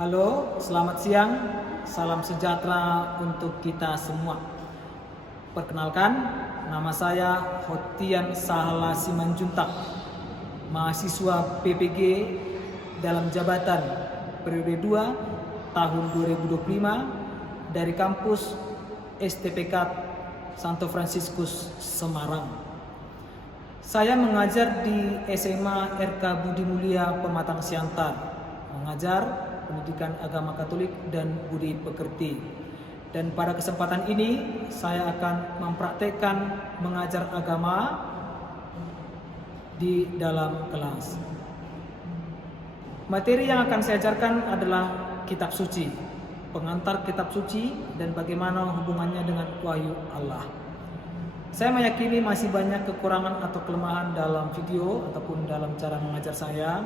Halo, selamat siang. Salam sejahtera untuk kita semua. Perkenalkan, nama saya Hotian Sahala Simanjuntak, mahasiswa PPG dalam jabatan periode 2 tahun 2025 dari kampus STPK Santo Fransiskus Semarang. Saya mengajar di SMA RK Budi Mulia Pematang Siantar, mengajar pendidikan agama Katolik dan budi pekerti. Dan pada kesempatan ini saya akan mempraktekkan mengajar agama di dalam kelas. Materi yang akan saya ajarkan adalah kitab suci, pengantar kitab suci dan bagaimana hubungannya dengan wahyu Allah. Saya meyakini masih banyak kekurangan atau kelemahan dalam video ataupun dalam cara mengajar saya.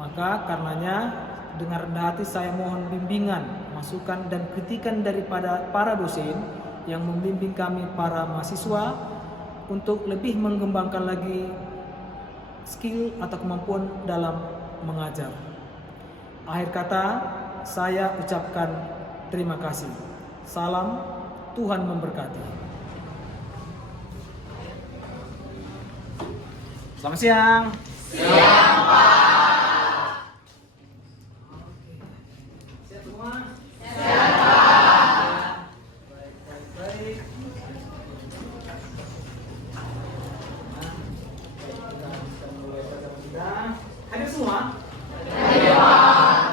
Maka karenanya dengan rendah hati saya mohon bimbingan, masukan dan kritikan daripada para dosen yang membimbing kami para mahasiswa untuk lebih mengembangkan lagi skill atau kemampuan dalam mengajar. Akhir kata saya ucapkan terima kasih. Salam, Tuhan memberkati. Selamat siang. Siang, Pak. Siap semua? Siap, Pak. Baik. Kita mulai pelajaran kita. Hadir semua? Hadir, Pak.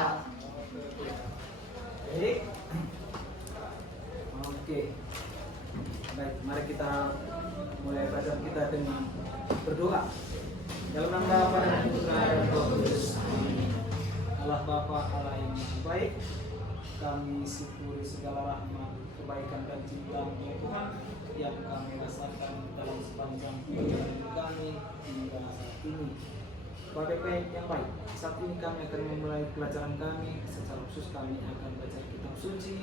Baik. Oke. Baik, mari kita mulai pelajaran kita dengan berdoa. Dalam nama Bapa dan Putra dan Roh Kudus. Amin. Allah Bapa, Allah yang Maha Baik, kami syukuri segala rahmat, kebaikan dan cinta Tuhan yang kami rasakan dalam sepanjang perjalanan kami hingga saat ini. Pada baik yang baik, saat ini kami akan memulai pelajaran kami. Secara khusus kami akan belajar kitab suci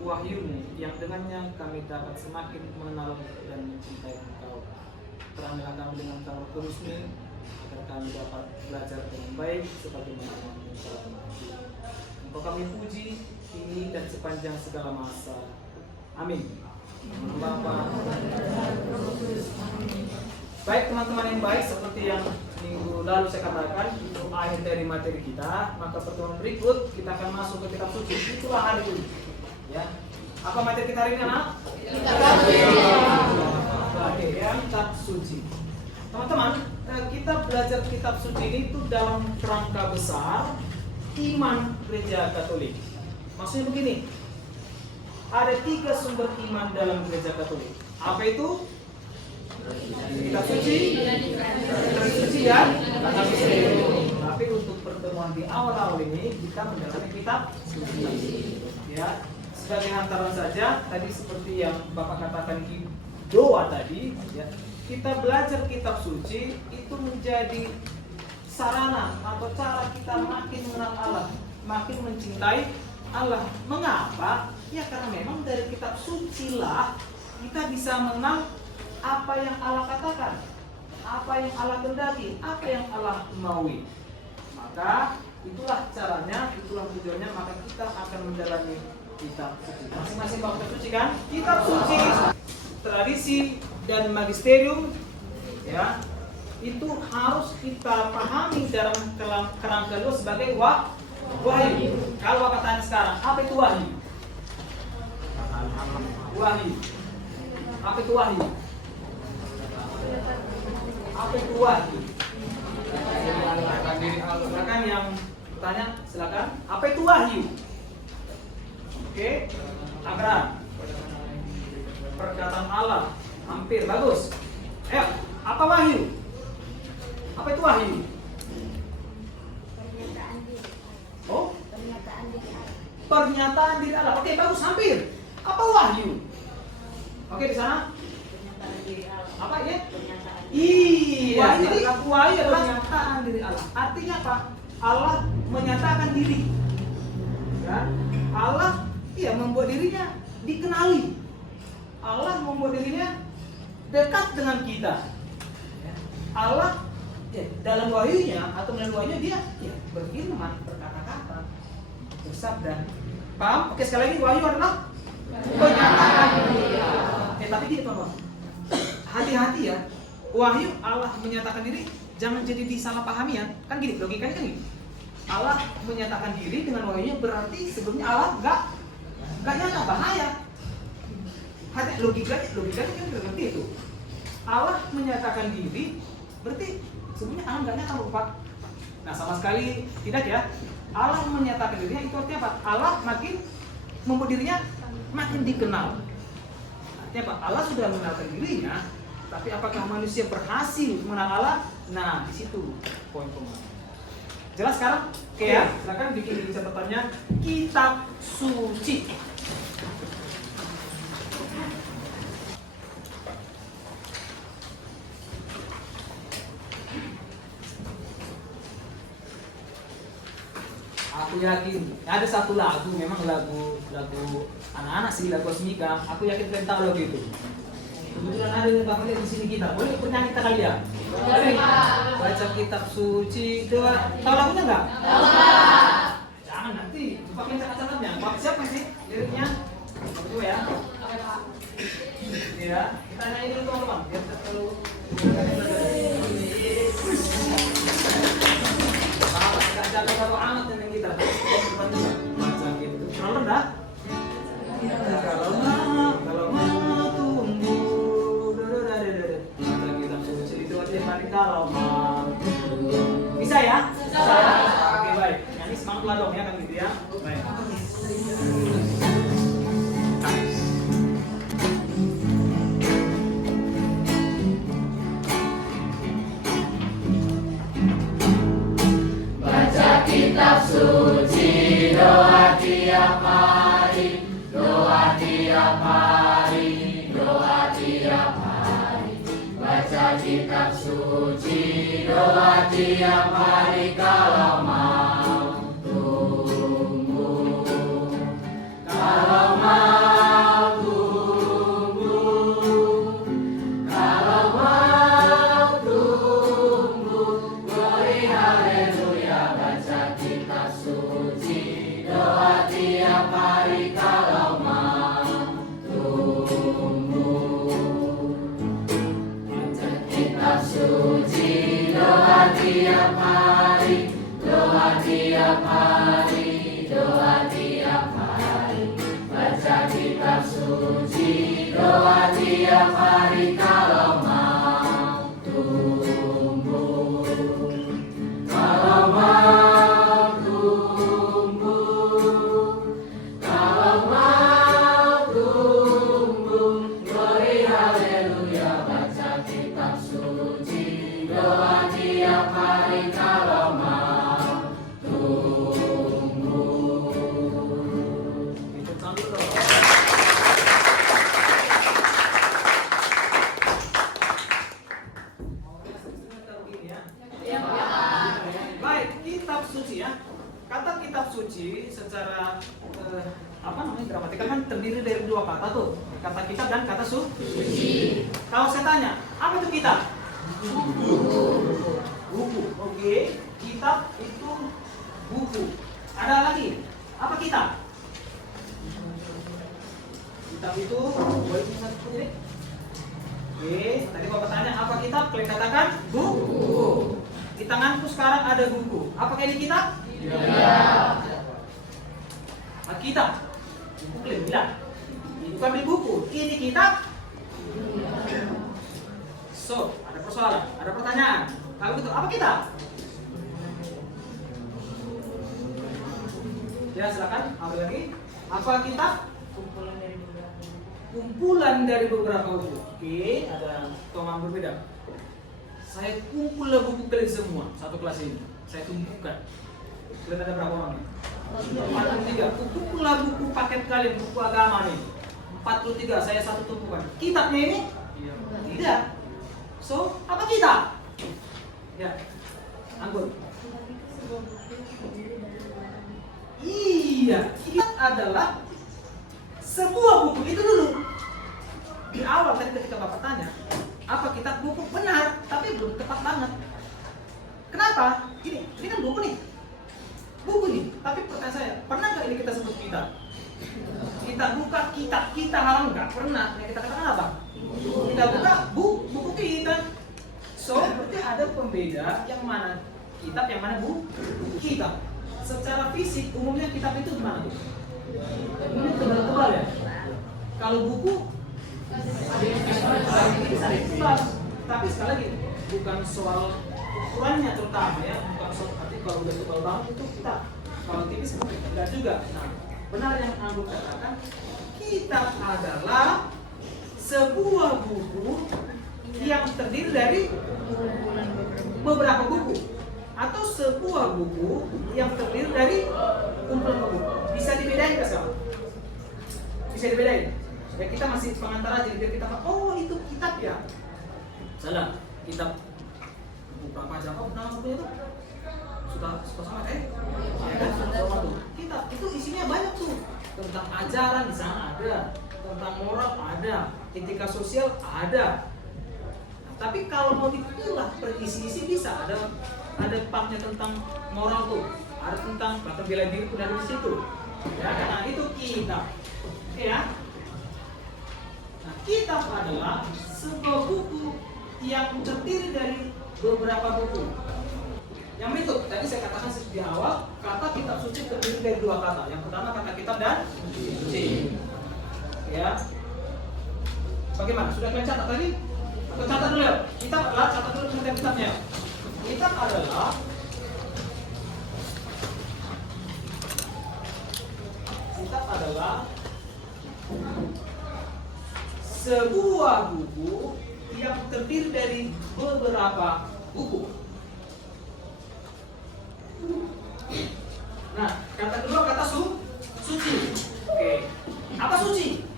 Wahyu yang dengannya kami dapat semakin mengenal dan mencintai Engkau. Teranglah kami dengan Roh Kudus-Mu agar kami dapat belajar dengan baik sebagaimana Engkau mengajar. Engkau kami puji kini dan sepanjang segala masa. Amin. Bapa. Baik teman-teman yang baik, seperti yang minggu lalu saya katakan, itu akhir dari materi kita. Maka pertemuan berikut kita akan masuk ke kitab suci. Itulah hari ini. Ya. Apa materi kita hari ini, anak? Kitab suci. Oke, ya, kitab suci. Teman-teman, kita belajar kitab suci ini itu dalam kerangka besar iman gereja Katolik. Maksudnya begini, ada 3 sumber iman dalam gereja Katolik. Apa itu? Kitab suci, tradisi dan misterium. Tapi untuk pertemuan di awal-awal ini kita menjalani kitab suci. Ya, sebagai hantaran saja, tadi seperti yang Bapak katakan di doa tadi, ya, kita belajar kitab suci itu menjadi sarana atau cara kita makin mengenal Allah, makin mencintai Allah. Mengapa? Ya karena memang dari kitab suci lah kita bisa mengenal apa yang Allah katakan, apa yang Allah kehendaki, apa yang Allah maui. Maka itulah caranya, itulah tujuannya. Maka kita akan menjalani kitab suci. Masing-masing bawa kitab suci kan? Kitab suci, tradisi dan magisterium, ya, itu harus kita pahami dalam kerangka luas sebagai wahyu. Kalau Bapak tanya sekarang, apa itu wahyu? Wahyu. Apa itu wahyu? Apa itu wahyu? Silakan yang bertanya, silakan. Apa itu wahyu? Oke, Abraham. Perkataan Allah. Hampir bagus. Ayo, apa wahyu? Apa itu wahyu? Pernyataan diri. Oh, Pernyataan diri Allah. pernyataan diri Allah. Oke, bagus, hampir. Apa wahyu? Oke, di sana. Pernyataan diri Allah. Apa ya? Pernyataan Iya, jadi wahyu adalah pernyataan diri Allah. Artinya apa? Allah menyatakan diri. Ya, Allah membuat dirinya dikenali. Allah membuat dirinya dekat dengan kita. Allah dalam wahyunya atau melalui wahyunya dia berfirman, berkata-kata. bersabda. Paham? Oke, sekali lagi, wahyu adalah menyatakan diri. Tapi gini teman-teman, hati-hati ya. Wahyu Allah menyatakan diri, jangan jadi disalahpahami ya. Kan gini, logikanya kan gini. Allah menyatakan diri dengan wahyunya berarti sebelumnya Allah nggak nyata, bahaya. Hati, logikanya kan berarti itu. Allah menyatakan diri berarti sebelumnya Allah nggak nyata lupa. Nah, sama sekali tidak ya. Allah menyatakan dirinya itu artinya apa? Allah makin membuat dirinya makin dikenal. Artinya apa? Allah sudah mengenalkan dirinya, tapi apakah manusia berhasil mengenal Allah? Nah, di situ poin-poin. Jelas sekarang? Oke ya, silakan bikin catatannya kitab suci. Aku yakin ada satu lagu, memang lagu anak-anak sih, lagu Asmika. Aku yakin kalian tahu lagu itu. Kebetulan ada yang bakal di sini kita. Boleh bernyanyi kita kali ya? Boleh. Baca kitab suci doa. Tahu lagunya nggak? Tahu. Jangan nanti pakai catat-catatnya. Siapa sih liriknya? Coba ya. Ya, kita nyanyi dulu teman-teman. Biar kita tahu. Jaga satu amat dengan kita. Baca gitu. Terlalu rendah. Kalau mau tumbuh, baca kitab suci itu aja paling kalau mau. Bisa ya? Bisa. Oke, baik. Nyanyi semangat lah dong ya kan gitu ya. Baik. Kitab suci, doa tiap hari, doa tiap hari, doa tiap hari. Baca kitab suci, doa tiap hari kalau mau tumbuh. Kalau mau tumbuh, kalau mau tumbuh, glory haleluya. Baca kitab suci, doa tiap hari kalau mau tumbuh. Baca kitab suci, doa tiap hari, doa tiap hari, doa tiap hari. Baca kitab suci, doa tiap hari kalau mau tumbuh. Kalau mau tumbuh, kalau mau tumbuh, glory haleluya. Baca kitab suci, doa tiap hari kalau mau tumbuh. Itu sambil dong. Baik, kitab suci ya. Kata kitab suci secara gramatikal kan terdiri dari dua kata tuh, kata kitab dan kata suci. Kalau saya tanya, apa itu kitab? Buku. Oke, kitab itu buku. Ada lagi, apa kitab? Kitab itu boleh satu ini. Oke, tadi Bapak tanya apa kitab? Kalian katakan buku. Di tanganku sekarang ada buku. Apakah ini kitab? Iya. Kitab. Buku kalian bilang. Itu ambil buku. Ini kitab. So, ada persoalan, ada pertanyaan. Kalau begitu, apa kitab? Ya, silakan. Ambil lagi. Apa kitab? Kumpulan dari beberapa buku. Oke, ada tongam berbeda. Saya kumpullah buku kalian semua satu kelas ini. Saya tumpukan. Kalian ada berapa orang? 43. Kumpullah buku paket kalian, buku agama nih. 43. Saya satu tumpukan. Kitabnya ini? Tidak. So, apa kitab? Ya, Anggun. Iya, kitab adalah sebuah buku. Itu dulu. Di awal tadi ketika Bapak tanya, apa kitab? Buku? Benar, tapi belum tepat banget. Kenapa? Ini kan buku nih. Buku nih. Tapi pertanyaan saya, pernah nggak ini kita? Kita buka kitab kita haram nggak pernah. Yang kita katakan apa? Kita buka buku kita. So berarti ada pembeda yang mana kitab, yang mana buku kitab. Secara fisik umumnya kitab itu gimana tuh? Umumnya tebal-tebal ya. Kalau buku tebal. Tapi sekali lagi bukan soal ukurannya terutama ya, bukan soal arti kalau udah tebal banget itu kitab. Kalau tipis enggak juga. Nah, benar yang Anggun katakan, kitab adalah sebuah buku yang terdiri dari beberapa buku atau sebuah buku yang terdiri dari kumpulan buku. Bisa dibedain nggak sama? Bisa dibedain. Ya kita masih pengantar aja, biar kita oh itu kitab ya. Salah, kitab buku apa aja? Oh nama bukunya itu suka sama ya kan? Sama tuh. Kitab itu isinya banyak tuh, tentang ajaran di sana ada, tentang moral ada, etika sosial ada. Tapi kalau mau dipilah per isi-isi bisa ada partnya tentang moral tuh, ada tentang kata bela diri pun ada di situ. Ya, karena itu kitab. Oke ya. Nah, kitab adalah sebuah buku yang terdiri dari beberapa buku. Yang berikut, tadi saya katakan di awal, kata kitab suci terdiri dari dua kata. Yang pertama kata kitab dan suci. Ya. Bagaimana? Sudah kalian catat tadi? Atau catat dulu ya? Kitab adalah, catat dulu pengertian kitabnya. Kitab adalah sebuah buku yang terdiri dari beberapa buku. Nah, kata kedua kata suci. Oke. Apa suci?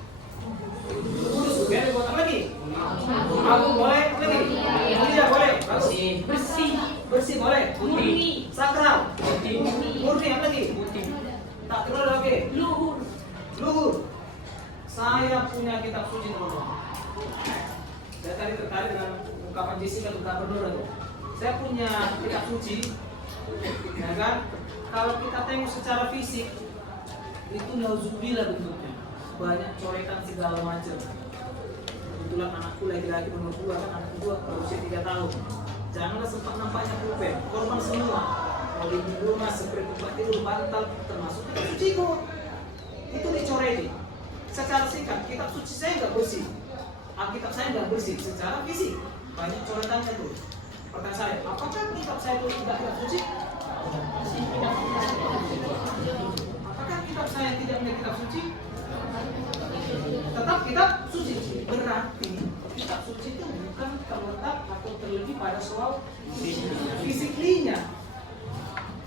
Kudus, biar buat apa lagi? Aku boleh, apa lagi? Mulia boleh, bagus. Bersih boleh. Murni. Sakral. Murni, apa lagi? Tak kenal oke. Luhur. Saya punya kitab suci teman-teman. Saya tadi tertarik dengan ungkapan Jessica tentang berdoa itu. Saya punya kitab suci, ya kan? Kalau kita tengok secara fisik, itu nauzubillah bentuknya, banyak coretan segala macam. Kebetulan anakku lagi-lagi nomor 2 kan, anakku 2 berusia 3 tahun. Janganlah sempat nampaknya pulpen, korban semua. Mau di rumah seperti tempat tidur, bantal, termasuk kitab suci kok. Itu dicoretin. Secara singkat, kitab suci saya nggak bersih. Alkitab saya nggak bersih secara fisik, banyak coretannya tuh. Pertanyaan saya, apakah kitab saya itu tidak kitab suci? Apakah kitab saya tidak punya kitab suci? Tetap kitab suci. Berarti kitab suci itu bukan terletak atau terlebih pada soal fisiklinya.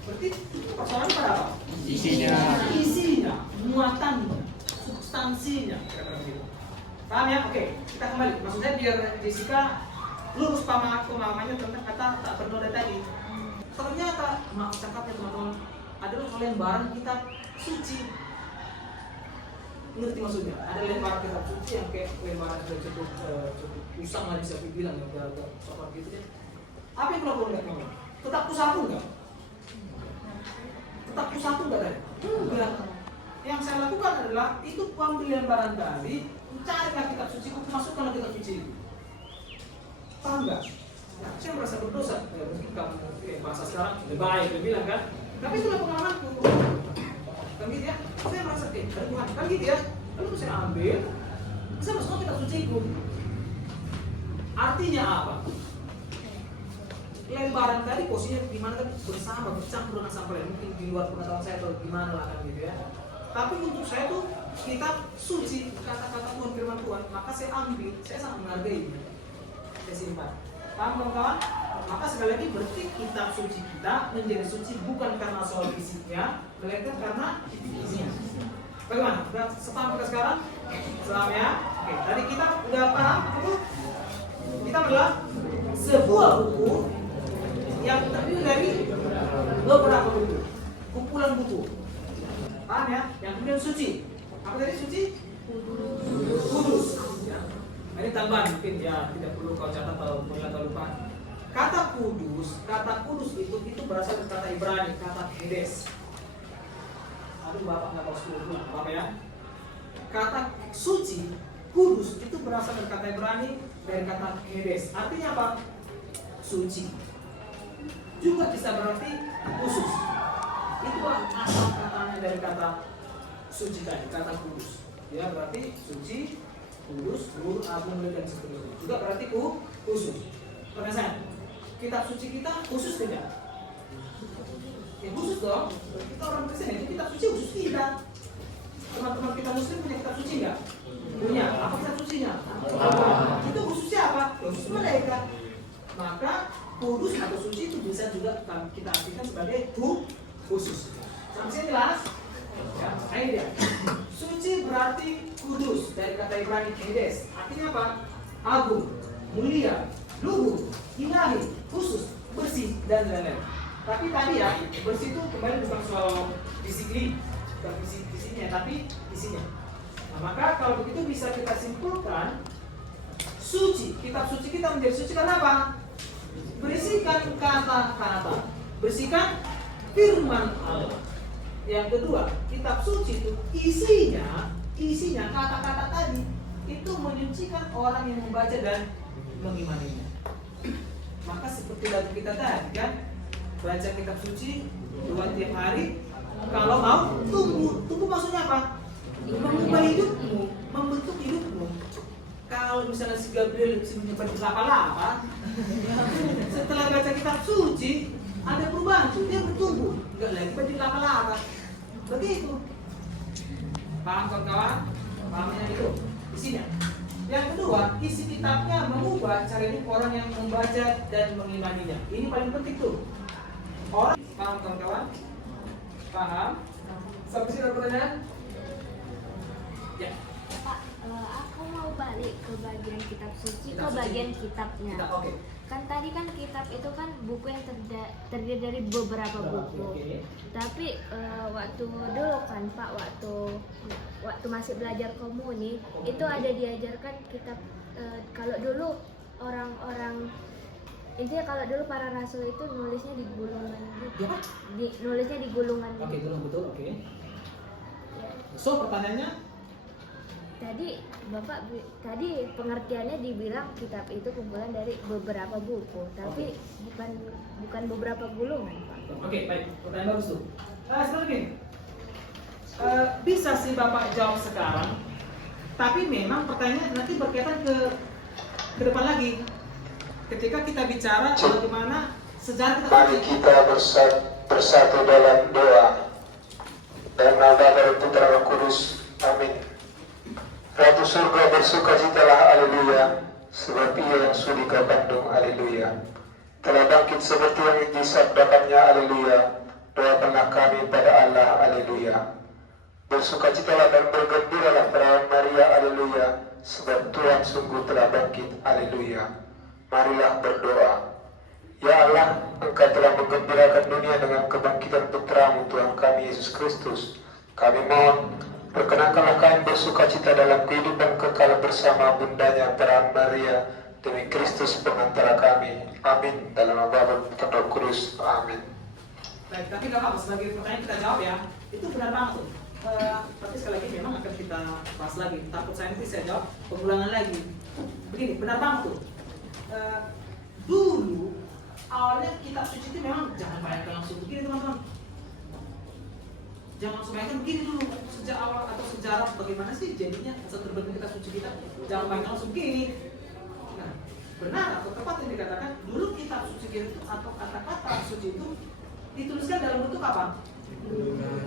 Berarti persoalan pada apa? Isinya, muatannya, substansinya. Paham ya? Oke, kita kembali. Maksudnya biar Jessica lurus pemahamannya tentang kata tak bernoda tadi. Ternyata, maaf cakapnya teman-teman, adalah lembaran kitab suci. Ngerti maksudnya? Ada lembaran kitab suci yang kayak lembaran cukup usang lah bisa dibilang ya, agak sopan gitu ya. Apa yang kulakukan enggak teman-teman? Tetap pusatu enggak? Tetap pusatu enggak tadi? Enggak. Yang saya lakukan adalah itu ambil lembaran tadi, carilah kitab suci, masukkanlah kitab suci. Paham nggak? Ya, saya merasa berdosa. Ya, mungkin kamu bahasa sekarang lebih baik, lebih bilang kan. Tapi itulah pengalamanku. Kan gitu ya. Saya merasa dari Tuhan kan gitu ya. Lalu saya ambil, saya masukkan kitab suciku. Artinya apa? Lembaran tadi posisinya di mana kan bersama, bercampur dengan sampel lain. Mungkin di luar pengetahuan saya atau gimana lah kan gitu ya. Tapi untuk saya tuh kitab suci, kata-kata Tuhan, firman Tuhan, maka saya ambil, saya sangat menghargai. Saya simpan. Paham kawan-kawan? Maka sekali lagi berarti kitab suci kita menjadi suci bukan karena soal fisiknya, melainkan karena isinya. Bagaimana? Sudah sepaham kita sekarang? Selam ya. Oke, tadi kita udah paham itu. Kita adalah sebuah buku yang terdiri dari beberapa buku, kumpulan buku. Paham ya? Yang kemudian suci. Apa tadi suci? Kudus. Ya. Ini tambahan mungkin ya, tidak perlu kau catat atau lupa. Kata kudus itu berasal dari kata Ibrani, kata Kedes. Aduh Bapak nggak tahu sepuluh Bapak ya. Kata suci, kudus itu berasal dari kata Ibrani dari kata kedes. Artinya apa? Suci. Juga bisa berarti khusus. Itu asal katanya dari kata suci tadi, kata kudus. Ya berarti suci, kudus, nur, agung, mulia dan seterusnya. Juga berarti khusus. Pertanyaan, kitab suci kita khusus tidak? Ya khusus dong. Kita orang Kristen itu kitab suci khusus kita. Teman-teman kita Muslim punya kitab suci nggak? Punya. Apa kitab sucinya? Itu khususnya apa? Khusus mereka. Maka kudus atau suci itu bisa juga kita artikan sebagai khusus. Sampai jelas? Ya, ini dia. Suci berarti kudus dari kata Ibrani kedes. Artinya apa? Agung, mulia, luhur, ilahi, khusus, bersih dan lain-lain. Tapi tadi ya, bersih itu kembali bukan soal disiplin, bukan visinya, tapi isinya. Nah, maka kalau begitu bisa kita simpulkan, suci, kitab suci kita menjadi suci karena apa? Berisikan kata-kata, bersihkan firman Allah. Yang kedua, kitab suci itu isinya kata-kata tadi itu menyucikan orang yang membaca dan mengimaninya. Maka seperti lagu kita tadi kan, baca kitab suci 2 tiap hari. Kalau mau tumbuh maksudnya apa? Mengubah hidupmu, membentuk hidupmu. Kalau misalnya si Gabriel bisa menyimpan di lapa-lapa, setelah baca kitab suci ada perubahan, dia bertumbuh, enggak lagi berdiri lapa-lapa. Begitu. Paham kawan-kawan? Pahamnya itu isinya. Yang kedua, isi kitabnya mengubah cara hidup orang yang membaca dan mengimaninya. Ini paling penting tuh. Orang paham kawan-kawan? Paham? Sampai sini ada pertanyaan? Ya. Pak, aku mau balik ke bagian kitab suci, ke bagian kitabnya. Oke. Kan tadi kan kitab itu kan buku yang terdiri dari beberapa buku. Tapi waktu dulu kan Pak, waktu masih belajar komuni, itu ada diajarkan kitab. Kalau dulu orang-orang intinya kalau dulu para rasul itu nulisnya di gulungan, nulisnya di gulungan. Oke, gulung betul. Oke. Ya. So pertanyaannya? Tadi Bapak tadi pengertiannya dibilang kitab itu kumpulan dari beberapa buku, tapi bukan beberapa gulungan, Pak. Oke, baik. Pertanyaan bagus tuh. Sekarang gini, bisa sih Bapak jawab sekarang, tapi memang pertanyaan nanti berkaitan ke depan lagi. Ketika kita bicara bagaimana sejarah mari kita bersatu dalam doa. Dalam nama Bapa dan Putra dan Roh Kudus. Amin. Ratu surga bersukacitalah, haleluya, sebab ia yang sudi ke Bandung, haleluya. Telah bangkit seperti yang disabdakannya, haleluya. Doakanlah kami pada Allah, haleluya. Bersukacitalah dan bergembiralah perawan Maria, haleluya, sebab Tuhan sungguh telah bangkit, haleluya. Marilah berdoa. Ya Allah, Engkau telah menggembirakan dunia dengan kebangkitan Putramu Tuhan kami Yesus Kristus. Kami mohon, perkenankanlah kami bersukacita dalam kehidupan kekal bersama bundanya perawan Maria demi Kristus pengantara kami. Amin. Dalam nama Bapa dan Roh Kudus. Amin. Baik, tapi nggak apa-apa, sebagai pertanyaan kita jawab ya. Itu benar banget tuh. Tapi sekali lagi memang akan kita bahas lagi. Takut saya nanti saya jawab pengulangan lagi. Begini, benar banget tuh. Dulu awalnya kitab suci itu memang jangan bayangkan langsung begini teman-teman. Jangan langsung bayangkan begini dulu sejak awal atau sejarah bagaimana sih jadinya asal terbentuk kitab suci kita. Jangan bayangkan langsung begini. Nah, benar atau tepat yang dikatakan dulu kitab suci itu atau kata-kata suci itu dituliskan dalam bentuk apa?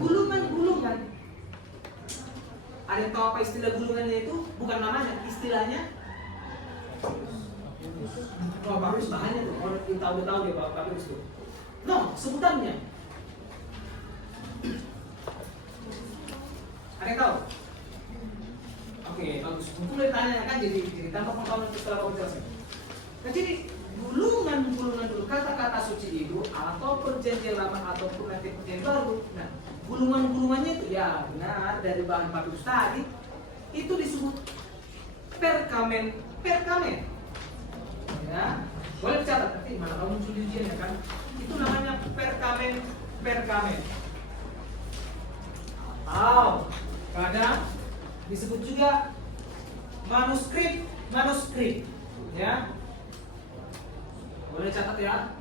Gulungan. Ada yang tahu apa istilah gulungannya itu? Bukan namanya, istilahnya. Oh, bagus bahannya tuh. Orang yang tahu dia bagus tuh. No, sebutannya. Ada yang tahu? Oke, bagus. Mungkin boleh tanya kan jadi tanpa pengetahuan setelah kamu jelasin. Nah, jadi gulungan dulu kata-kata suci itu atau perjanjian lama ataupun nanti perjanjian baru. Nah, gulungannya itu ya benar dari bahan papirus tadi itu disebut perkamen. Ya, boleh dicatat nanti mana kalau muncul di ujian ya kan? Itu namanya perkamen. disebut juga manuskrip, ya. Boleh catat ya.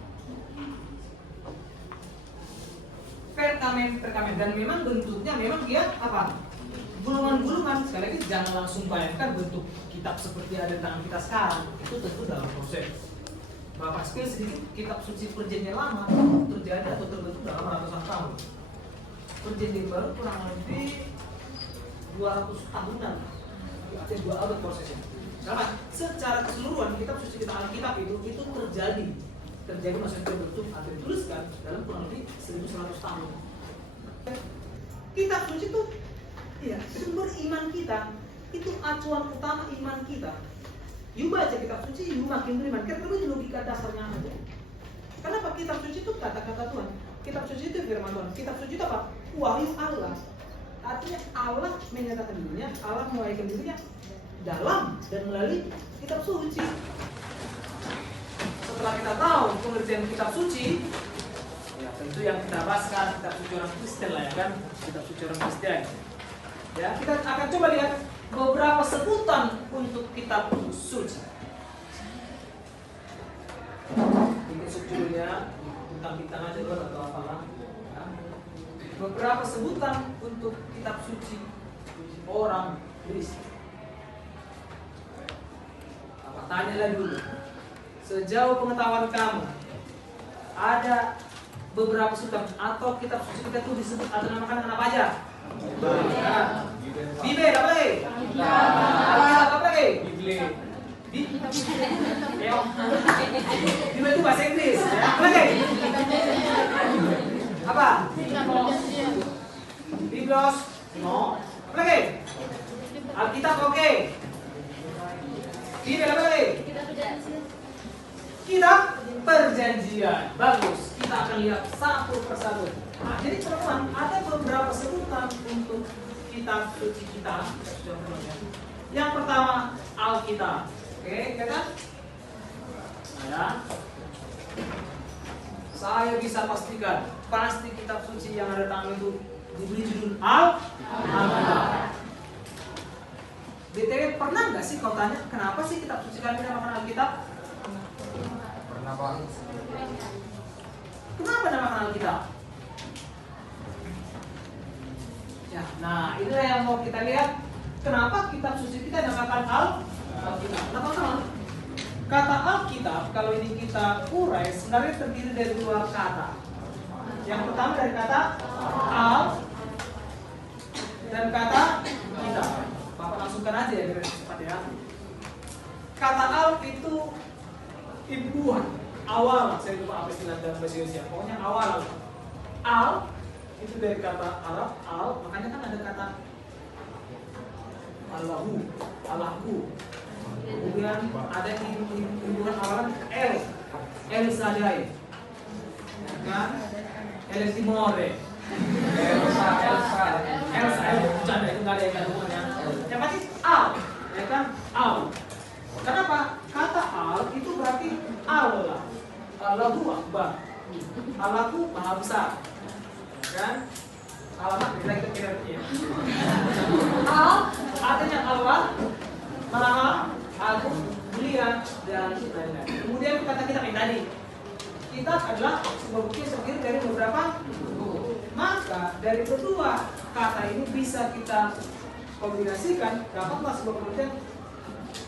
Perkamen, dan memang bentuknya memang dia apa? Gulungan-gulungan. Sekali lagi jangan langsung bayangkan bentuk kitab seperti ada di tangan kita sekarang. Itu tentu dalam proses. Bapak spill sedikit, kitab suci Perjanjian Lama terjadi atau terbentuk dalam ratusan tahun. Perjanjian Baru kurang lebih 200 tahunan. Artinya 2 abad prosesnya. Karena secara keseluruhan kitab suci kita Alkitab itu terjadi maksudnya terbentuk atau dituliskan dalam kurang lebih 1100 tahun. Kitab suci itu ya sumber iman kita, itu acuan utama iman kita. You baca kitab suci, you makin beriman. Karena itu logika dasarnya aja. Kenapa kitab suci itu kata-kata Tuhan? Kitab suci itu firman Tuhan. Kitab suci itu apa? Wahyu Allah. Artinya Allah menyatakan dirinya, Allah mewahyukan dirinya dalam dan melalui kitab suci. Setelah kita tahu pengertian kitab suci, ya tentu yang kita bahaskan kitab suci orang Kristen lah ya kan, kitab suci orang Kristen. Ya, kita akan coba lihat beberapa sebutan untuk kitab suci. Ini judulnya bintang-bintang aja buat atau apalah. Ya. Beberapa sebutan untuk kitab suci orang Kristen. Apa tanyalah dulu. Sejauh pengetahuan kamu, ada beberapa sebutan atau kitab suci kita itu disebut atau namakan dengan apa aja? Bible apa lagi? Alkitab apa lagi? Bible itu bahasa Inggris. Ya. Apa lagi? Apa? Biblos? No. Apa lagi? Alkitab oke. Bible apa lagi? Kitab Perjanjian. Bagus. Kita akan lihat satu persatu. Nah, jadi teman-teman, ada beberapa sebutan untuk kitab suci kita. Yang pertama, Alkitab. Oke, ya kan? Ada. Saya bisa pastikan, pasti kitab suci yang ada tangan itu diberi judul Alkitab. BTW, pernah nggak sih kau tanya, kenapa sih kitab suci kami dinamakan Alkitab? Pernah banget. Kenapa dinamakan Alkitab? Ya, nah inilah yang mau kita lihat. Kenapa kitab suci kita dinamakan Alkitab? Nah, teman-teman, kata Alkitab kalau ini kita urai sebenarnya terdiri dari 2 kata. Yang pertama dari kata Al dan kata kitab. Bapak langsungkan aja ya biar cepat ya. Kata Al itu imbuhan, awal. Saya lupa apa istilah dalam bahasa Indonesia. Pokoknya awal. Al itu dari kata Arab al, makanya kan ada kata Allahu. Kemudian ada imbuhan awalan El Sadai, kan? El Timore, Elsa, bercanda itu nggak ada yang hubungannya. Yang pasti al, ya kan? Al. Kenapa? Kata al itu berarti Allah, Allahu Akbar, Allahku Maha Besar. Kan? Alamat kita kira-kira. Al artinya Allah Maha Agung, mulia dan lain-lain. Kemudian kata kitab yang tadi, kitab adalah sebuah buku yang terdiri dari beberapa buku. Maka dari kedua kata ini bisa kita kombinasikan, dapatlah sebuah pengertian.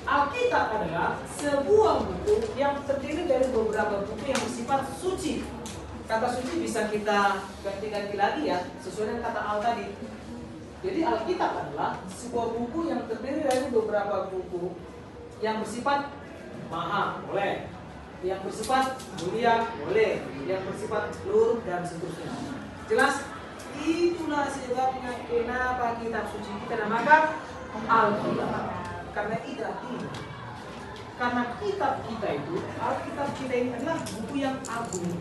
Alkitab adalah sebuah buku yang terdiri dari beberapa buku yang bersifat suci. Kata suci bisa kita ganti-ganti lagi ya, sesuai dengan kata Al tadi. Jadi Alkitab adalah sebuah buku yang terdiri dari beberapa buku yang bersifat maha, boleh. Yang bersifat mulia, boleh. Yang bersifat luhur dan seterusnya. Jelas? Itulah sebabnya kenapa kitab suci kita namakan Alkitab. Karena kitab kita itu, Alkitab kita ini adalah buku yang agung,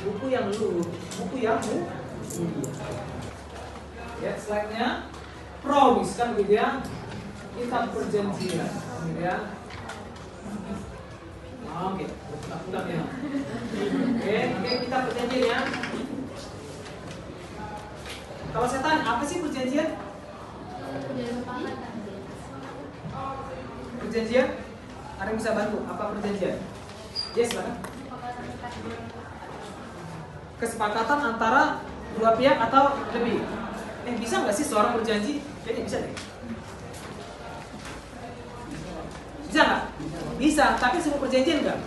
buku yang luhur, buku yang mulia. Ya, slide-nya promise kan gitu ya. Kitab Perjanjian, gitu ya. Oke, ulang ya. Oke, kitab Perjanjian ya. Kalau saya tanya, apa sih perjanjian? Perjanjian? Ada yang bisa bantu? Apa perjanjian? Yes, mana? Kesepakatan antara dua pihak atau lebih. Bisa nggak sih seorang berjanji? Kayaknya bisa deh. Bisa nggak? Bisa, tapi sebuah perjanjian nggak?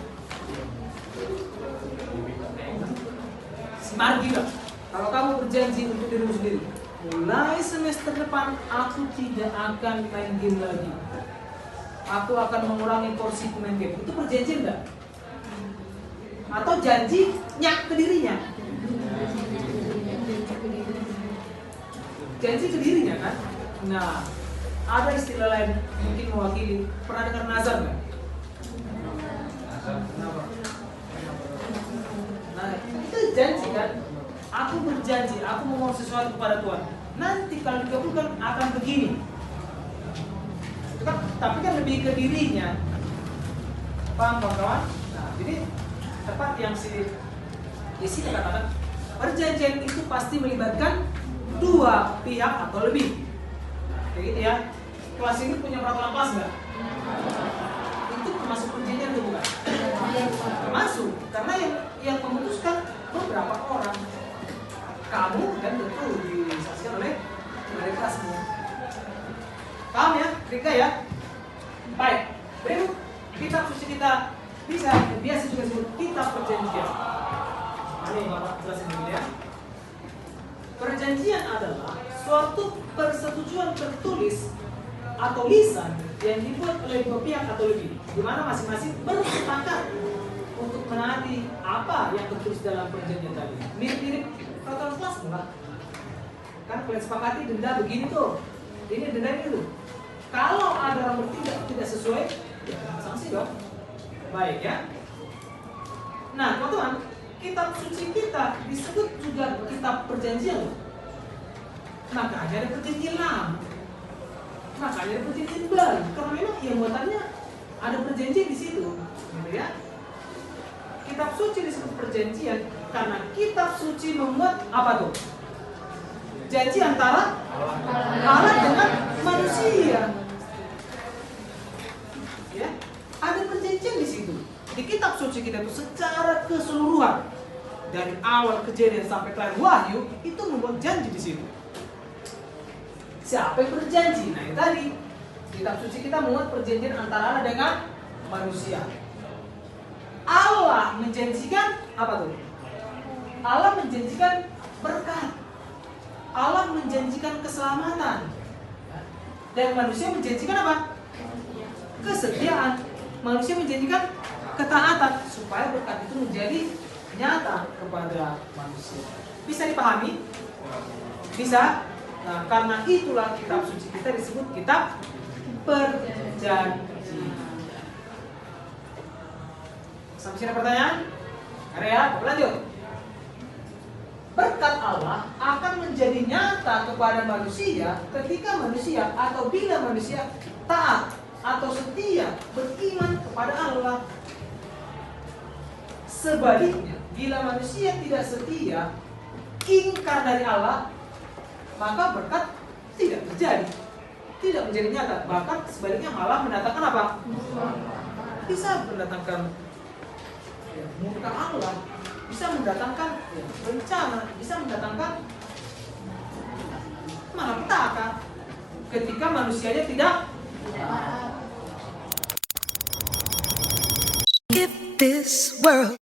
Margi nggak? Kalau kamu berjanji untuk dirimu sendiri, mulai semester depan aku tidak akan main game lagi. Aku akan mengurangi porsi main game. Itu perjanjian nggak? Atau janji nyak ke dirinya? Janji ke dirinya kan? Nah, ada istilah lain mungkin mewakili. Pernah dengar nazar nggak? Kenapa? Nah, itu janji kan? Aku berjanji, aku mau sesuatu kepada Tuhan. Nanti kalau dikabulkan akan begini. Tapi kan lebih ke dirinya. Paham kawan? Nah, jadi tepat yang si Yesi katakan, perjanjian itu pasti melibatkan dua pihak atau lebih. Kayak gitu ya. Kelas ini punya peraturan kelas nggak? Itu termasuk perjanjian itu bukan? Termasuk, karena yang memutuskan beberapa orang. Kamu dan tentu disaksikan oleh adik kelasmu. Paham ya? Rika ya? Baik. Berikut kitab suci kita biasa juga disebut kitab perjanjian. Ini Bapak jelasin dulu ya. Perjanjian adalah suatu persetujuan tertulis atau lisan yang dibuat oleh dua pihak atau lebih, di mana masing-masing bersepakat untuk menaati apa yang tertulis dalam perjanjian tadi. Mirip-mirip peraturan kelas enggak? Kan kalian sepakati denda begini tuh, ini denda itu. Kalau ada orang bertindak tidak sesuai, ya sanksi dong. Baik ya. Nah teman-teman, kitab suci kita disebut juga kitab perjanjian. Makanya ada perjanjian lama, makanya ada perjanjian baru. Karena memang yang buatannya ada perjanjian di situ, gitu ya. Kitab suci disebut perjanjian karena kitab suci memuat apa tuh? Janji antara Allah dengan manusia. Ya, ada perjanjian di situ. Di kitab suci kita itu secara keseluruhan dari awal kejadian sampai terakhir Wahyu itu membuat janji di situ. Siapa yang berjanji? Nah, yang tadi kitab suci kita memuat perjanjian antara Allah dengan manusia. Allah menjanjikan apa tuh? Allah menjanjikan berkat. Allah menjanjikan keselamatan. Dan manusia menjanjikan apa? Kesetiaan. Manusia menjanjikan ketaatan supaya berkat itu menjadi nyata kepada manusia. Bisa dipahami? Bisa? Nah, karena itulah kitab suci kita disebut kitab perjanjian. Sampai sini pertanyaan? Ada ya? Lanjut. Berkat Allah akan menjadi nyata kepada manusia ketika manusia atau bila manusia taat atau setia beriman kepada Allah. Sebaliknya, bila manusia tidak setia, ingkar dari Allah, maka berkat tidak terjadi, tidak menjadi nyata. Bahkan sebaliknya malah mendatangkan apa? Bisa mendatangkan murka Allah, bisa mendatangkan bencana, bisa mendatangkan malapetaka ketika manusianya tidak. If this world